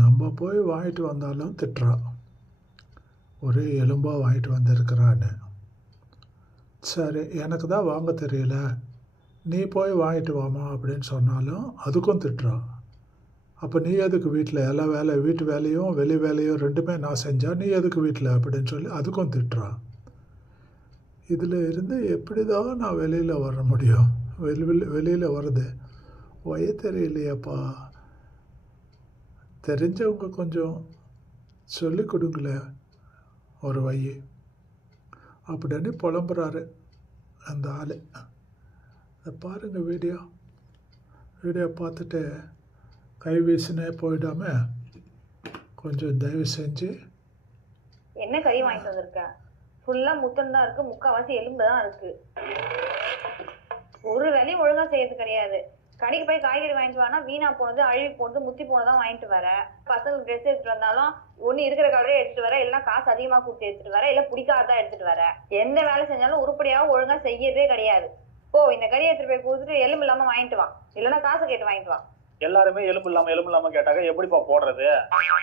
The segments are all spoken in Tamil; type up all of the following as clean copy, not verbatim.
நம்ம போய் வாங்கிட்டு வந்தாலும் திட்டுறா, ஒரே எலும்பாக வாங்கிட்டு வந்திருக்கிறான்னு. சரி, எனக்கு தான் வாங்க தெரியல, நீ போய் வாங்கிட்டு வாமா அப்படின்னு சொன்னாலும் அதுக்கும் திட்டுறா. அப்போ நீ எதுக்கு வீட்டில் எல்லா வேலை, வீட்டு வேலையும் வெளி வேலையும் ரெண்டுமே நான் செஞ்சால் நீ எதுக்கு வீட்டில் அப்படின்னு சொல்லி அதுக்கும் திட்டுறா. இதில் இருந்து எப்படி தான் நான் வெளியில் வர முடியும்? வெளியில் வர்றது வய தெரியலையாப்பா. தெரிஞ்சவங்க கொஞ்சம் சொல்லி கொடுங்களேன் ஒரு வழி அப்படின்னு புலம்புறாரு அந்த ஆள். அதை பாருங்கள், வீடியோ பார்த்துட்டு கை வீசினே போயிடாம கொஞ்சம் தயவு செஞ்சு. என்ன கறி வாங்கிட்டு வந்திருக்கேன்? ஃபுல்லாக முத்தம் தான் இருக்குது, முக்கால்வாசி எலும்பு தான் இருக்குது. ஒரு வேலையும் ஒழுங்காக செய்யறது கிடையாது. கடைக்கு போய் காய்கறி வாங்கிட்டு வானா வீணா போனது, அழுவி போனது, முத்தி போனதான் வாங்கிட்டு வர. பசங்களுக்கு ட்ரெஸ் எடுத்துட்டு வந்தாலும் ஒன்று இருக்கிற கலரே எடுத்துட்டு வர, இல்லைன்னா காசு அதிகமாக கொடுத்து எடுத்துட்டு வர, இல்லை பிடிக்காதான் எடுத்துட்டு வர. எந்த வேலை செஞ்சாலும் உருப்படியாகவும் ஒழுங்காக செய்யறதே கிடையாது. இந்த கறி எடுத்துட்டு போய் கொடுத்துட்டு எலும்பு இல்லாமல் வாங்கிட்டு வா, இல்லைன்னா காசு கேட்டு வாங்கிட்டு வா. எல்லாருமே எலும்பு இல்லாம கேட்டாக்க எப்படிப்பா போடுறது?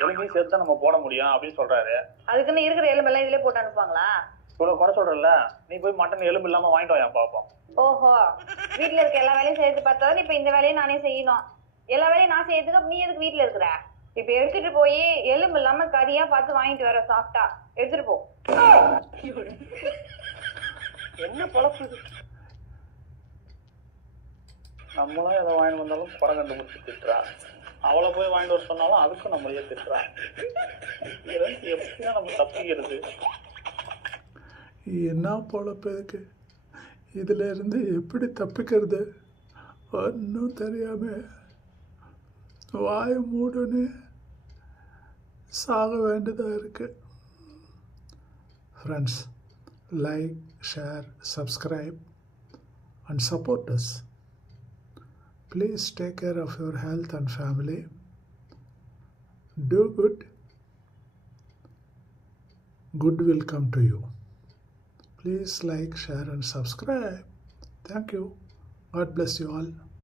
எலும்பையும் சேர்த்து தான் நம்ம போட முடியும் அப்படின்னு சொல்றாரு. அதுக்குன்னு இருக்கிற எலும்பு எல்லாம் இதுல போட்டு அனுப்புவாங்களா? இவ்வளவு குறை சொல்றல, நீ போய் மட்டன் எலும்பு இல்லாம வாங்கிட்டு வாங்க பாப்போம். ஓஹோ, வீட்டுல இருக்க எல்லா வேலையும் சேர்த்து பார்த்தா இப்ப இந்த வேலையும் நானே செய்யணும். எல்லா வேலையும் நான் செய்யறதுக்கு நீ எதுக்கு வீட்டுல இருக்கிற? இப்ப எடுத்துட்டு போய் எலும்பு இல்லாம கறியா பார்த்து வாங்கிட்டு வர, சாப்பிட்டா எடுத்துட்டு போ. என்ன பழப்பு? நம்மளும் எதை வாங்கிட்டு வந்தாலும் குறை கண்டுபிடிச்சு திட்டுறா. அவளை போய் வாங்கிட்டு வர சொன்னாலும் அதுக்கும் நம்மளையே திட்டுறா. எப்படிதான் நம்ம தப்பிக்கிறது? என்ன பொழப்பு இருக்கு? இதில் இருந்து எப்படி தப்பிக்கிறது ஒன்றும் தெரியாமல் வாய மூடுன்னு சாக வேண்டியதாக இருக்குது. Friends, like, share, subscribe and support us. Please take care of your health and family. Do good. Good will come to you. Please like, share and subscribe. Thank you. God bless you all.